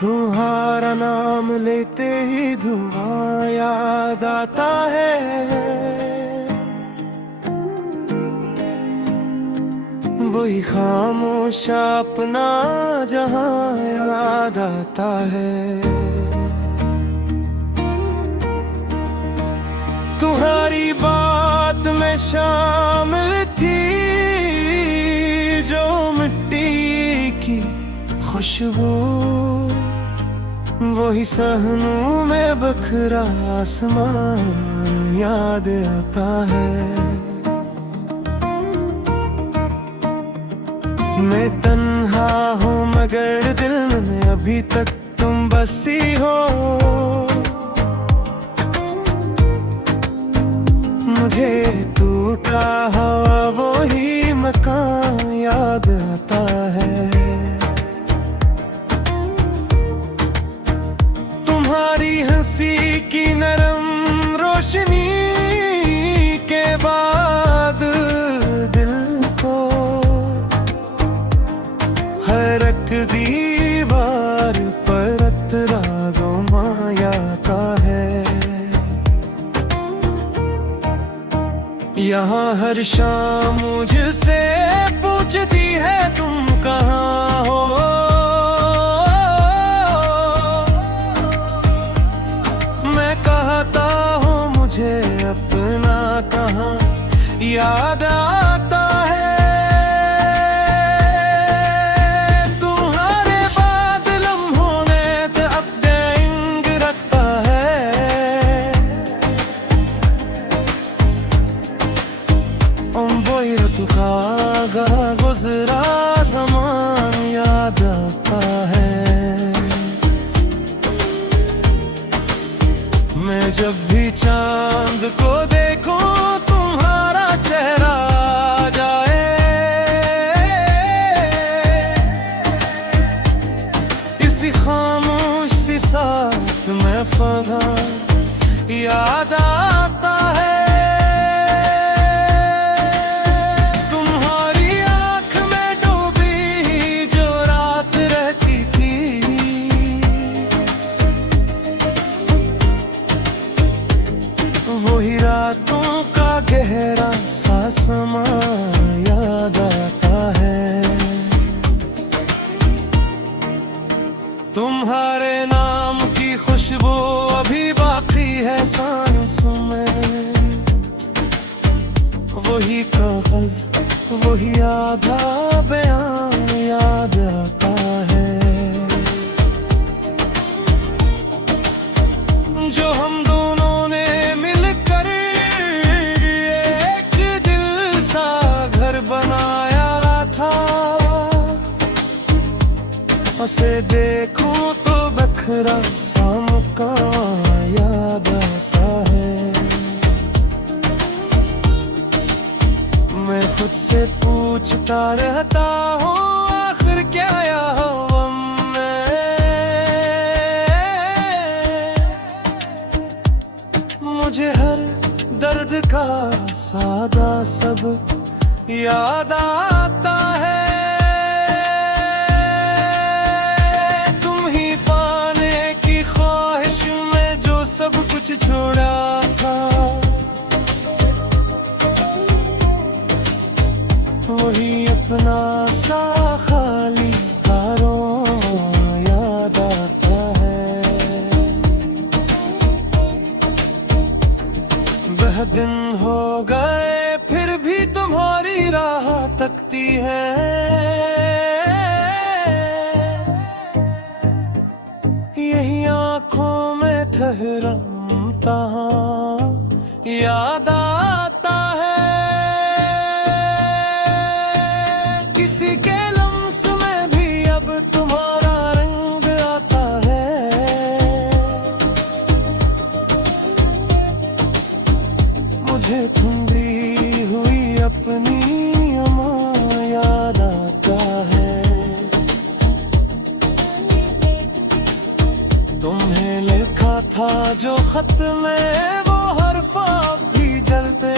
तुम्हारा नाम लेते ही धुआं याद आता है। वही खामोश अपना जहां याद आता है। तुम्हारी बात में शामिल थी जो मिट्टी की खुशबू, वही सहनों में बखरा आसमान याद आता है। मैं तन्हा हूँ मगर दिल में अभी तक तुम बसी हो। मुझे टूटा हवा वो ही मकान याद आता है। तुम्हारी हंसी की नरम रोशनी के बाद दिल को हर एक दीवार पर रागों माया का है। यहाँ हर शाम मुझसे पूछती है तुम कहाँ हो। मैं कहता हूँ मुझे अपना कहाँ याद आता है। तुम्हारे बाद लम्हों ने तो अपडेंग रखता है। बोई खागा गुजरा ज़मान याद आता है। मैं जब भी चांद को देखूं तुम्हारा चेहरा आ जाए। इसी खामोश सी साथ में फगा याद आता है। वही रातों का गहरा सा समा याद आता है। तुम्हारे नाम की खुशबू अभी बाकी है सांसों में। वही कागज वही आधा बयान याद आता है। जो हम दोनों ने मिलकर एक दिल सा घर बनाया था। उसे देखूं तो बखरा सा मकान याद आता है। मैं खुद से पूछता रहता हूँ आखिर क्या यहाँ मुझे हर दर्द का सादा सब याद आता है। तुम ही पाने की ख्वाहिश में जो सब कुछ छोड़ा था। वही अपना सा खाली कारों याद आता है। वह दिन हो गए फिर भी तुम्हारी राह तकती है। यही आंखों में ठहरता याद आता है। किसी के लम्स में भी अब तुम्हारा रंग आता है। मुझे ठंडी हुई अपनी अमां याद आता है। तुम्हें लिखा था जो खत में वो हर्फ भी जलते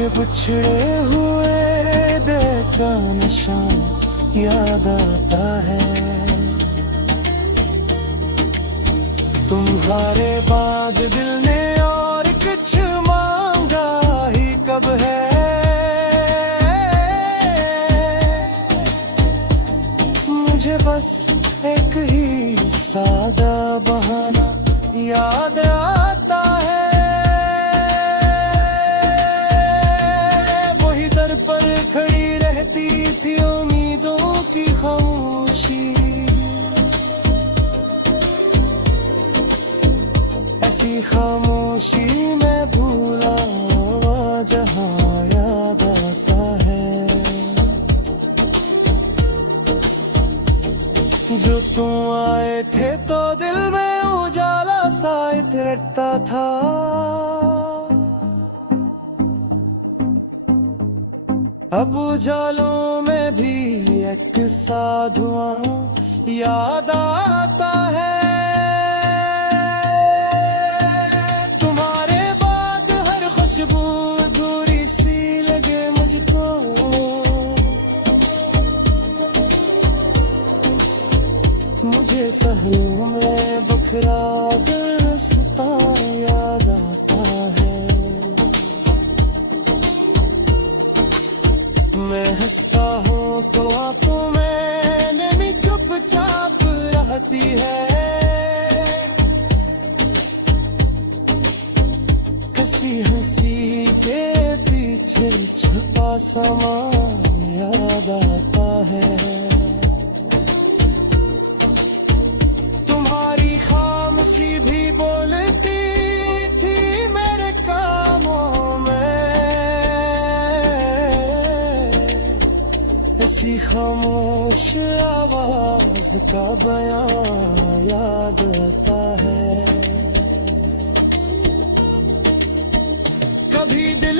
मुझे बिछड़े हुए दिल का निशान याद आता है। तुम्हारे बाद दिल ने और कुछ मांगा ही कब है। मुझे बस एक ही सादा बहाना याद आता है। वही दर पर खड़ी रहती थी उम्मीदों की खामोशी। ऐसी खामोशी में भूला हुआ जहां याद आता है। जो तुम आए थे तो दिल में उजाला सा रहता था। अब उजालों में भी एक सा धुआं याद आता है। तुम्हारे बाद हर खुशबू दूरी सी लगे मुझको। मुझे सहलों में बखरा गुलस्ता याद आता है। मैं हंसता हूँ तो आंखों में नमी चुपचाप रहती है। किसी हंसी के पीछे छुपा समा याद आता है। तुम्हारी खामोशी भी बोलती थी मेरे कामों में। ऐसी खामोश आवाज का बयां याद आता है। कभी दिल